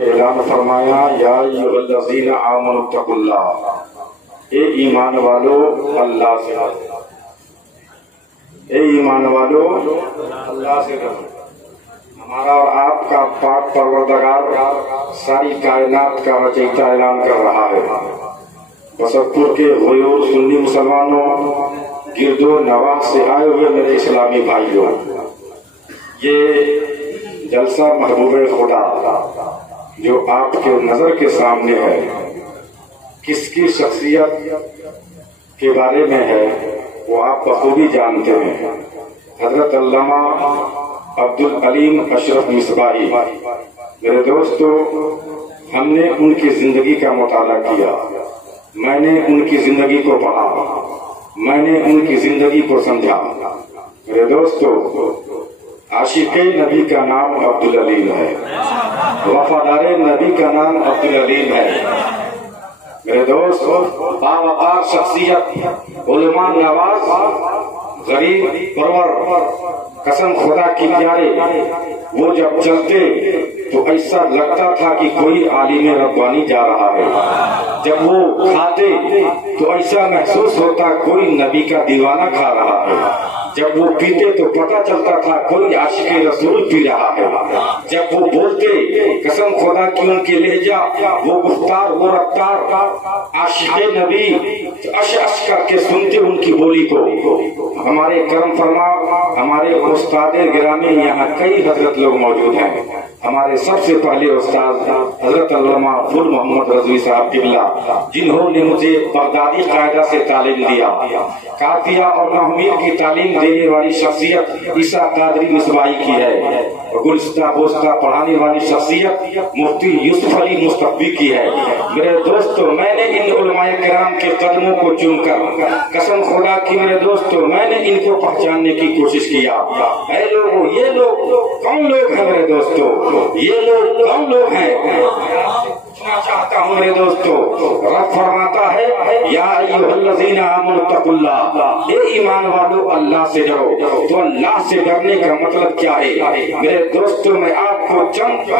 اعلان فرمایا یا ایھا الذین آمنوا اتقوا اللہ، اے ایمان والو اللہ سے ڈرو، اے ایمان والو اللہ سے ڈرو۔ ہمارا اور آپ کا پاک پروردگار ساری کائنات کا رچیتا اعلان کر رہا ہے۔ بسکپور کے غیور سنی مسلمانوں، گرد و نواح سے آئے ہوئے میرے اسلامی بھائیوں، یہ جلسہ محبوب خدا جو آپ کے نظر کے سامنے ہے، کس کی شخصیت کے بارے میں ہے وہ آپ بخوبی جانتے ہیں۔ حضرت علامہ عبدالعلیم اشرف مصباحی، میرے دوستو، ہم نے ان کی زندگی کا مطالعہ کیا، میں نے ان کی زندگی کو پڑھا، میں نے ان کی زندگی کو سمجھا۔ میرے دوستو، عاشق نبی کا نام عبدالعلیم ہے، وفادار نبی کا نام عبدالعلیم ہے۔ میرے دوست، باوقار شخصیت، علماء نواز، غریب پرور، قسم خدا کی پیارے، وہ جب چلتے تو ایسا لگتا تھا کہ کوئی عالم ربانی جا رہا ہے، جب وہ کھاتے تو ایسا محسوس ہوتا کوئی نبی کا دیوانہ کھا رہا ہے، جب وہ پیتے تو پتہ چلتا تھا کوئی عاشق رسول پی رہا ہے، جب وہ بولتے قسم خدا کی ان کے لہجہ، وہ گفتار، وہ رفتار، عاشق نبی اش اش کر کے سنتے ان کی بولی کو۔ ہمارے کرم فرما، ہمارے استاد گرامی یہاں کئی حضرت لوگ موجود ہیں۔ ہمارے سب سے پہلے استاد حضرت علامہ فل محمد رضوی صاحب قبلہ، جنہوں نے مجھے بغدادی قاعدہ سے تعلیم دیا، کافیہ اور نحویہ کی تعلیم دینے والی شخصیت عیسیٰ قادری مصباحی کی ہے، گلستہ بوستہ پڑھانے والی شخصیت مفتی یوسف علی مصطفی کی ہے۔ میرے دوستو، میں نے ان علماء کرام کے قدموں کو چوم کر قسم خدا کی، میرے دوستو، میں نے ان کو پہچاننے کی کوشش کیا۔ اے لوگوں، یہ لوگ کون لوگ ہیں میرے دوستو؟ یہ لوگ کون لوگ ہیں؟ پوچھنا چاہتا ہوں میرے دوستو، رب فرماتا ہے یا ایھا الذین آمنوا اتقوا اللہ، اے ایمان والو اللہ سے ڈرو۔ تو اللہ سے ڈرنے کا مطلب کیا ہے؟ میرے دوستو، میں آپ کو چند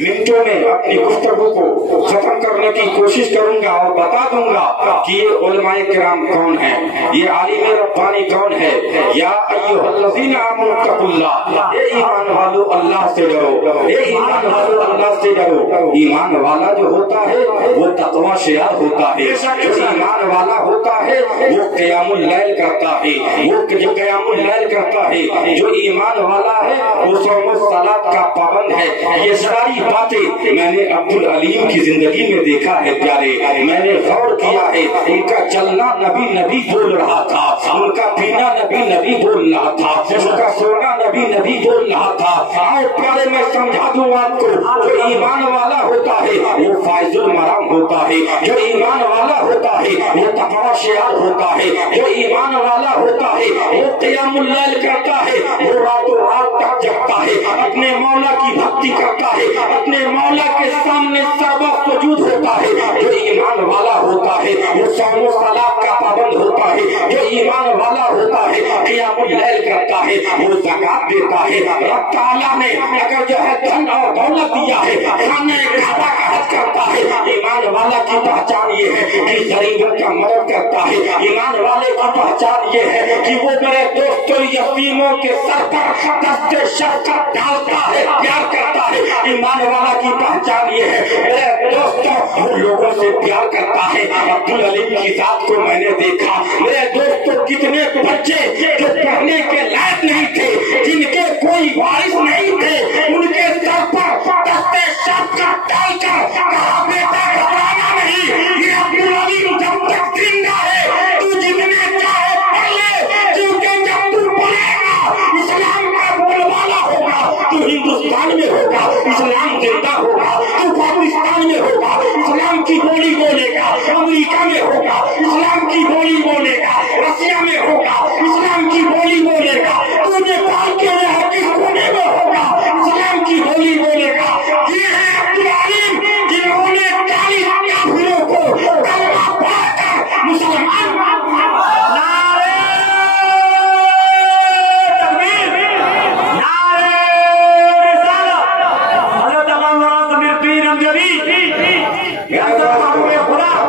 منٹوں میں اپنی گفتگو کو ختم کرنے کی کوشش کروں گا اور بتا دوں گا کہ یہ علماء کرام کون ہیں، یہ عالم ربانی کون ہے۔ یا ایھا الذین آمنوا اتقوا اللہ، اے ایمان والو اللہ سے ڈرو، اے ایمان والو اللہ سے ڈرو۔ ایمان والا جو ہوتا ہے وہ تقوی شیار ہوتا ہے، جو ایمان والا ہوتا ہے وہ قیام اللیل کرتا ہے، وہ جو قیام اللیل کرتا ہے، جو ایمان والا ہے وہ صوم و صلاۃ کا پابند ہے۔ یہ ساری باتیں میں نے عبدالعلیم کی زندگی میں دیکھا ہے پیارے، میں نے غور کیا ہے۔ ان کا چلنا نبی نبی بول رہا تھا، ان کا پینا نبی نبی بول رہا تھا، ان کا سونا نبی نبی بول رہا تھا۔ آؤ پیارے، میں سمجھا دوں آپ کو، جو ایمان والا ہوتا ہے وہ فائز المرام ہوتا ہے، جو ایمان والا ہوتا ہے وہ تقوی شیار ہوتا ہے، جو ایمان والا ہوتا ہے وہ قیام اللیل کرتا ہے، وہ راتوں رات تک جگتا ہے، اپنے مولا کی بھکتی کرتا ہے، اپنے مولا کے سامنے سر وقت سجود ہوتا ہے۔ جو ایمان والا ہوتا ہے وہ صوم و صلاۃ کا پابند ہوتا ہے، جو ایمان والا ہوتا ہے قیام اللیل کرتا ہے، وہ زکات دیتا ہے۔ رب تعالیٰ نے اگر جو ہے دھن اور دولت دیا ہے، خانہ کعبہ کا حج کرتا ہے۔ ایمان والا کی پہچان یہ ہے کہ غریبوں کا مدد کرتا ہے، ایمان والے کی پہچان یہ ہے کہ وہ میرے دوستوں یتیموں کے سر پر دست شفقت ڈالتا ہے، پیار کرتا ہے۔ ایمان والا کی پہچان یہ ہے میرے دوستوں وہ لوگوں سے پیار کرتا ہے۔ عبدالعلیم کی ذات کو میں نے دیکھا، میرے دوستوں کتنے بچے جو پڑھنے کے لائق نہیں تھے، جن کے کوئی وارث نہیں تھے، ان کے سر پر دست شفقت ڈال کر کہا بیٹا گھبرانا نہیں، یہ عبدالعلیم جب تک زندہ ہے تو جتنے چاہے پڑھ لے، کیونکہ جب تو پڑھے گا اسلام کا بول والا ہوگا تو ہندوستان میں ہوگا، اسلام زندہ ہوگا تو پاکستان میں ہوگا، اسلام کی بولی بولے گا، امریکہ میں ہوگا اسلام کی بولی بولے گا، رشیا میں ہوگا اسلام کی بولی بولے گا، تو نیپال کے کس کونے میں ہوگا اسلام کی بولی بولے گا۔ یہ ہے عبدالعلیم جنہوں نے 40 کافروں کو کلمہ پڑھ کر مسلمان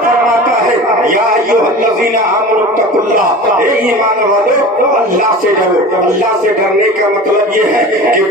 فرماتا ہے یا ایھا الذین آمنوا اتقوا اللہ، اے ایمان والو اللہ سے ڈرو۔ اللہ سے ڈرنے کا مطلب یہ ہے کہ